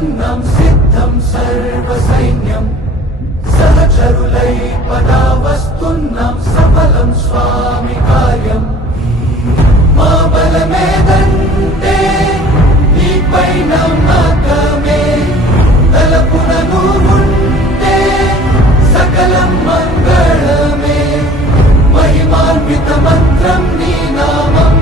प्रसन्नं सिद्धं सर्वसैन्यं सहचरुलै पदावस्तुन्नं सफलं स्वामि कार्यम् మా బలమేదంటే నీపై నమ్మకమే తలపున నువ్వుంటే సకలం మంగళమే మహిమాన్విత మంత్రం నీ నామం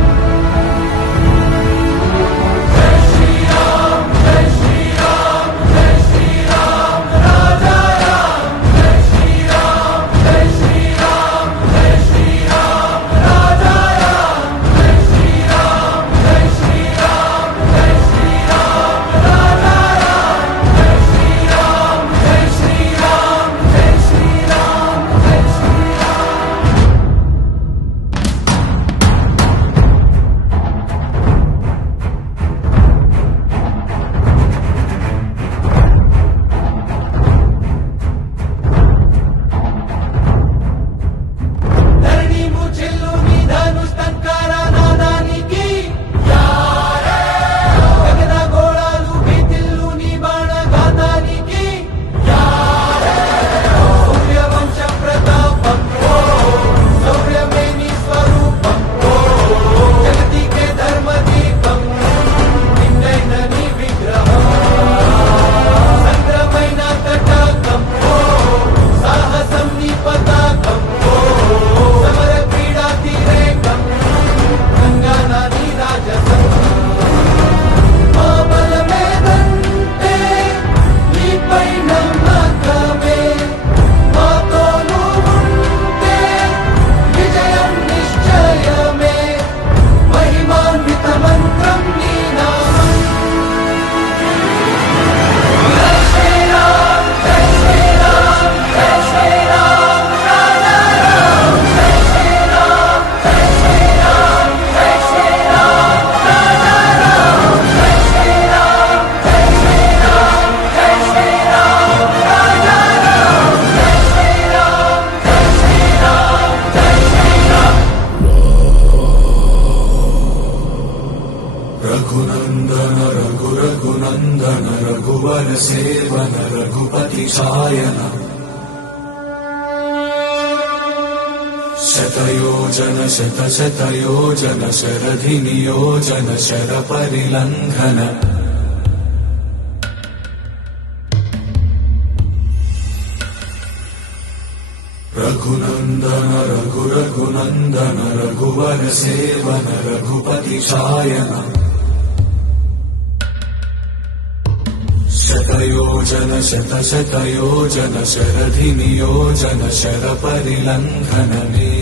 జై శ్రీరామ్ జై శ్రీరామ్ జై శ్రీరామ్ రాజా రామ్ జై శ్రీరామ్ జై శ్రీరామ్ జై శ్రీరామ్ రాజా రామ్ జై శ్రీరామ్ జై శ్రీరామ్ జై శ్రీరామ్ రాజా రామ్ జై శ్రీరామ్ జై శ్రీరామ్ జై శ్రీరామ్ జై శ్రీరామ్ ధరణి ముచెల్లు నీ ధనుష్టంకార నాదానికి యారే గగన గోళాలు భీతిల్లు నీ బాణ గాతానికి యారే సూర్యవంశ ప్రతాపం శౌర్యమే నీ స్వరూపం జగతికే ధర్మ దీపం నిన్నైన నీ విగ్రహం సంద్రమైన తటాకం సాహసం నీ పతాకం సమర క్రీడా తీరేకం గంగా నది రాజసం మా బలమేదంటే నీపై నమ్మకమే మాతో నువ్వుంటే విజయం నిశ్చయమే మహిమాన్విత మంత్రం నీ నామం జై శ్రీరామ్ జై శ్రీరామ్ జై శ్రీరామ్ రాజా రామ్ జై శ్రీరామ్ జై శ్రీరామ్ జై శ్రీరామ్ రాజా రామ్ జై శ్రీరామ్ జై శ్రీరామ్ జై శ్రీరామ్ రాజా రామ్ జై శ్రీరామ్ జై శ్రీరామ్ జై శ్రీరామ్ రఘునందన రఘునందన రఘువర సేవన రఘుపతి ఛాయన శతయోజన శతయోజన శరధి నియోజన శర పరిలంఘన రఘునందన రఘునందన రఘువర సేవన రఘుపతి ఛాయన శతయోజన శతయోజన శరధి నియోజన శర పరిలంఘన మే